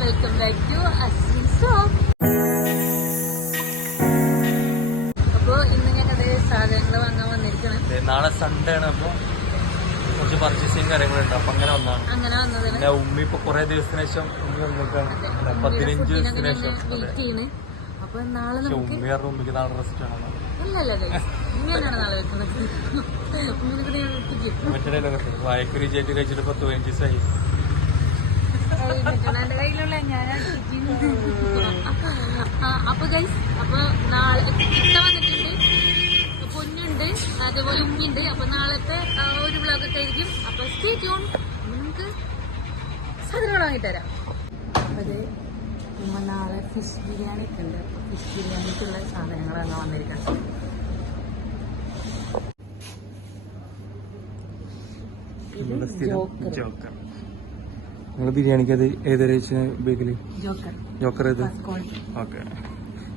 Welcome back to അസീസോ അപ്പോൾ ഇന്ന് ഞങ്ങളുടെ സാധനങ്ങൾ വാങ്ങാൻ വന്നിരിക്കണം. നാളെ സൺഡേ ആണ് അപ്പൊ കുറച്ച് പർച്ചേസിങ് കാര്യങ്ങളുണ്ട്. അപ്പൊ അങ്ങനെ വന്നാണ് അങ്ങനെ വന്നതിന് പിന്നെ ഉമ്മി ഇപ്പൊ കുറെ ദിവസത്തിന് ശേഷം ഉമ്മി വന്നിട്ടാണ് അല്ല, പതിനഞ്ച് ദിവസത്തിന് ശേഷം. അപ്പൊ നാളെ ഉമ്മിക്ക് നാളെ റെസ്റ്റ് ആണ് മറ്റേ വായക്കൊരു കഴിച്ചിട്ട് പത്ത് പതിനഞ്ച് ദിവസമായി അപ്പൊ ഗൈസ് അപ്പൊ നാളെ ഇത്ത വന്നിട്ടുണ്ട്. പൊന്നുണ്ട് അതേപോലെ ഉമ്മിണ്ട്. അപ്പൊ നാളത്തെ ഒരു വ്ളോഗ് ആയിരിക്കും. അപ്പൊ സ്റ്റേ ട്യൂൺ നമുക്ക് സാധനങ്ങൾ വാങ്ങിത്തരാം അത് ഉമ്മ നാളെ ഫിഷ് ബിരിയാണി ഒക്കെ ഉണ്ട്. അപ്പൊ ഫിഷ് ബിരിയാണിക്കുള്ള സാധനങ്ങളാണ് വന്നിരിക്കുന്നത്. ഇത് ജോക്കർ നിങ്ങൾ ബിരിയാണിക്ക് അത് ഏതൊരു ഉപയോഗിക്കൽ? ജോക്കർ. ഏത്? ഓക്കെ.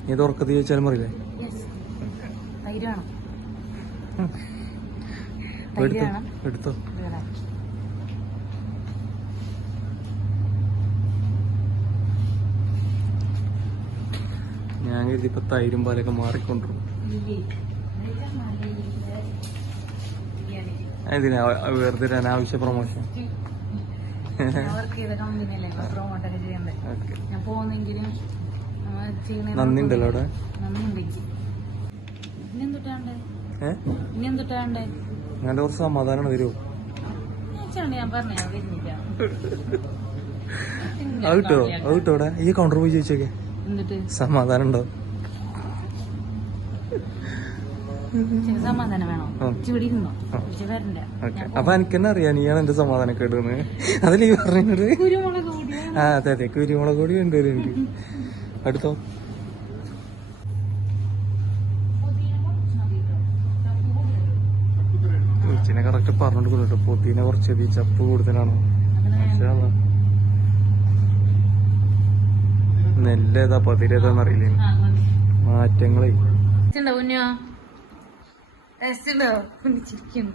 നീ ഉറക്കത്തി ചോദിച്ചാലും പറയില്ലേ എടുത്തോ? എടുത്തോ? ഞാൻ കരുതി ഇപ്പൊ തൈരും പാലൊക്കെ മാറിക്കൊണ്ടിരുന്നു. എന്തിനാ? വെറുതെ അനാവശ്യ പ്രൊമോഷൻ വർക്ക് ചെയ്ത കമ്പനിയല്ലേ പ്രൊമോട്ട് ഒക്കെ ചെയ്യണ്ടേ ഞാൻ പോകുന്നെങ്കിലും നമ്മൾ ചെയ്യുന്നതിന് നന്ദി ഉണ്ടല്ലോ അവിടെ? അങ്ങനെ കുറച്ച് സമാധാനം വരുമോ ഔട്ടോ വരുന്നില്ല. അത് കിട്ടോ അത് കിട്ടോ അവിടെ? ഈ കൗണ്ടർ പോയി ചോദിച്ചോക്കെ. സമാധാനം ഉണ്ടോ? സമാധാനം വേണോ. ഇരുന്നോ? വരണ്ട? അപ്പൊ എനിക്ക് തന്നെ അറിയാം നീയാണ് എന്റെ സമാധാനം കേടുന്ന് അതിൽ ഈ പറഞ്ഞത്? ആ അതെ അതെ. കുരുമുളക് പൊടി ഉണ്ട് ഉണ്ട് അടുത്തോ? ഉച്ചിനെ കറക്റ്റ് പറഞ്ഞോണ്ട് കേട്ടോ. പൊതിനെ കുറച്ച് ചപ്പ് കൂടുതലാണോ. നെല്ലേതാ പതിരേതാന്നറിയില്ലേ. മാറ്റങ്ങളെ. ഉണ്ടോ ഉണ്ടോ ചിരിക്കുന്നു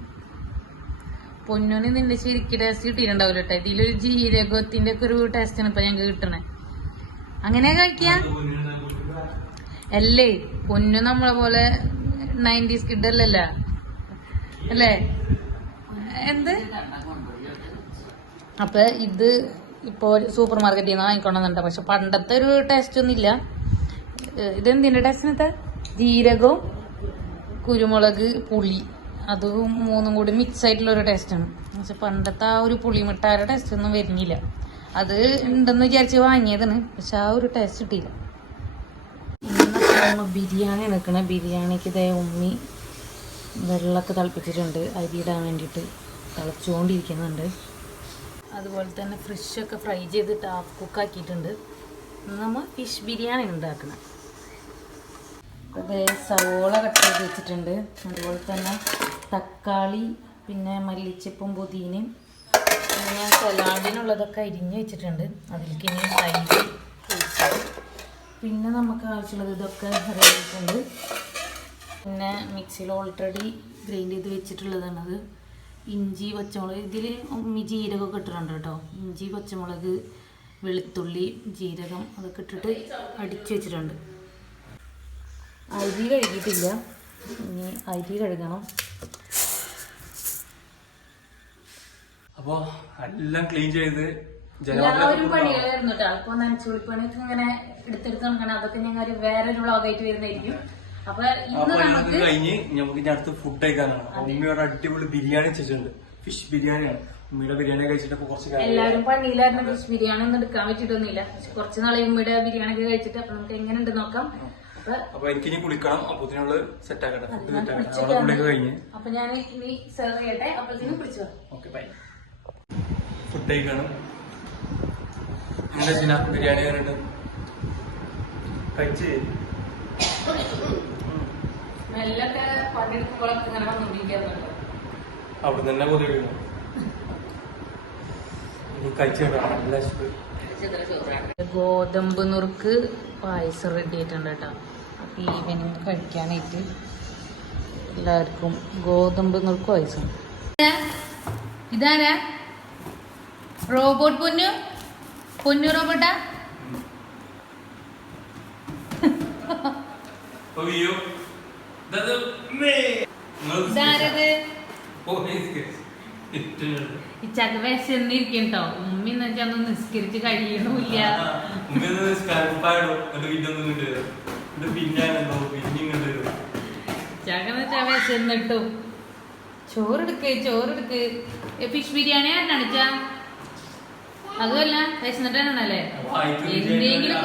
പൊന്നോന് നിന്റെ ശരിക്ക് ടേസ്റ്റ് കിട്ടിയിട്ടുണ്ടാവില്ല കേട്ടോ ഇതിലൊരു ജീരകത്തിന്റെ ഒക്കെ ഒരു ടേസ്റ്റാണ് ഇപ്പൊ ഞങ്ങക്ക് കിട്ടണേ. അങ്ങനെ കഴിക്കാ അല്ലേ? പൊന്നു നമ്മളെ പോലെ നയന്റീസ് കിഡല്ലല്ല അല്ലേ? എന്ത്? അപ്പൊ ഇത് ഇപ്പോ സൂപ്പർ മാർക്കറ്റിൽ നിന്ന് വാങ്ങിക്കൊണ്ടെന്നുണ്ട് പക്ഷെ പണ്ടത്തെ ഒരു ടേസ്റ്റ് ഒന്നും ഇല്ല ഏഹ് ഇതെന്തിന്റെ ടേസ്റ്റിനത്തെ ജീരകവും കുരുമുളക് പുളി. അതും മൂന്നും കൂടി മിക്സ് ആയിട്ടുള്ള ഒരു ടേസ്റ്റാണ് പക്ഷെ പണ്ടത്തെ ആ ഒരു പുളിമിട്ടാരുടെ ടേസ്റ്റ് ഒന്നും വരുന്നില്ല. അത് ഉണ്ടെന്ന് വിചാരിച്ച് വാങ്ങിയതാണ്. പക്ഷെ ആ ഒരു ടേസ്റ്റ് കിട്ടിയില്ല. ബിരിയാണി നിൽക്കണ ബിരിയാണിക്ക് ഇതേ ഉമ്മി വെള്ളമൊക്കെ തിളപ്പിച്ചിട്ടുണ്ട്. അരിയിടാൻ വേണ്ടിയിട്ട് തിളച്ചുകൊണ്ടിരിക്കുന്നുണ്ട്. അതുപോലെ തന്നെ ഫ്രഷൊക്കെ ഫ്രൈ ചെയ്തിട്ട് ഹാഫ് കുക്കാക്കിയിട്ടുണ്ട് നമ്മൾ ഫിഷ് ബിരിയാണി ഉണ്ടാക്കണം. അത് സവോള കട്ട് ചെയ്ത് വെച്ചിട്ടുണ്ട്. അതുപോലെ തന്നെ തക്കാളി പിന്നെ മല്ലിച്ചപ്പും പുതിനയും പിന്നെ സലാഡിനുള്ളതൊക്കെ അരിഞ്ഞ് വെച്ചിട്ടുണ്ട്. അതിലേക്ക് ഇനി തൈര് പിന്നെ നമുക്ക് ആവശ്യമുള്ളത് ഇതൊക്കെ റെഡിയിട്ടുണ്ട് പിന്നെ മിക്സിയിൽ ഓൾറെഡി ഗ്രൈൻഡ് ചെയ്ത് വെച്ചിട്ടുള്ളതാണത്. ഇഞ്ചി പച്ചമുളക് ഇതിൽ ജീരകമൊക്കെ ഇട്ടിട്ടുണ്ട് കേട്ടോ. ഇഞ്ചി പച്ചമുളക് വെളുത്തുള്ളി ജീരകം അതൊക്കെ ഇട്ടിട്ട് അടിച്ച് വെച്ചിട്ടുണ്ട്. അരി കഴുകിയിട്ടില്ല. ഇനി അരി കഴുകണം. അപ്പോ എല്ലാം ക്ലീൻ ചെയ്ത് എല്ലാവരും പണികളായിരുന്നു കേട്ടോ അപ്പൊ നനച്ചുള്ളിപ്പണിയൊക്കെ ഇങ്ങനെ എടുത്തെടുത്ത് നടക്കണം? അതൊക്കെ ഞങ്ങൾ വേറൊരു വ്ളോഗായിട്ട് വരുന്നതായിരിക്കും. അപ്പൊ ഇന്ന് നമുക്ക് കഴിഞ്ഞ് നമുക്ക് ഇനി അടുത്ത് ഫുഡ് കഴിക്കാനാണ്. അപ്പൊ ഉമ്മയോട് അടിപൊളി ബിരിയാണി വെച്ചിട്ടുണ്ട്. ഫിഷ് ബിരിയാണിയാണ്. ഉമ്മയുടെ ബിരിയാണി കഴിച്ചിട്ട് കുറച്ച് എല്ലാവരും പണിയിലായിരുന്നു. ഫിഷ് ബിരിയാണി ഒന്നും എടുക്കാൻ പറ്റിയിട്ടൊന്നുമില്ല. കുറച്ച് നാളെ ഉമ്മയുടെ ബിരിയാണി ഒക്കെ കഴിച്ചിട്ട്. അപ്പൊ നമുക്ക് എങ്ങനെ ഉണ്ട് നോക്കാം അപ്പൊ എനിക്ക് ഇനി കുളിക്കണം. അപ്പൊ ഇതിനുള്ള സെറ്റ് ആക്കട്ടെ. ഫുഡ് സെറ്റ് ആക്കട്ടെ. അവിടെ കുളിയൊക്കെ കഴിഞ്ഞ്. അപ്പൊ ഞാൻ ഇനി സെർവ് ചെയ്യട്ടെ. അപ്പോഴത്തേക്കും പിടിച്ചു ഓക്കെ ബൈ ഫുഡ് കഴിക്കണം. എന്താ ചിന ബിരിയാണി കണ്ടിട്ട് കഴിച്ച്. അവിടെ തന്നെ കൊതി ഇനി കഴിച്ചു കേട്ടോ നല്ല ഗോതമ്പ് നുറുക്ക് പായസം റെഡി ആയിട്ടുണ്ട് കേട്ടോ. അപ്പൊ ഈവനിങ് കഴിക്കാനായിട്ട് എല്ലാവർക്കും ഗോതമ്പ് നുറുക്ക് പായസം. ഇതാരാ? റോബോട്ട് പൊന്നു? പൊന്നു റോബോട്ടാ ഇതാരത്? ഇച്ചാക്ക് വിശന്നിരിക്കും കേട്ടോ ഉമ്മി എന്ന് വെച്ചാൽ ഒന്നും നിസ്കരിച്ച്. ഇച്ചാക്കെന്ന് വിശന്നിട്ടു. ചോറെടുക്ക് ചോറെടുക്ക്. ഫിഷ് ബിരിയാണി ആരാണ് ഇച്ചാ? അതുമല്ല വിശന്നിട്ടാണല്ലേ എന്തെങ്കിലും.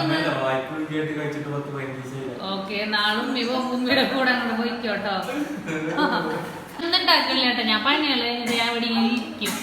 ഓക്കെ നാളും ഇവ ഉമ്മിയുടെ കൂടെ അങ്ങോട്ട് പോയിക്കോട്ടോ. ഉണ്ടാക്കില്ല കേട്ടോ. ഞാൻ പണിയല്ലേ ഞാൻ ഇവിടെ ഇരിക്കും.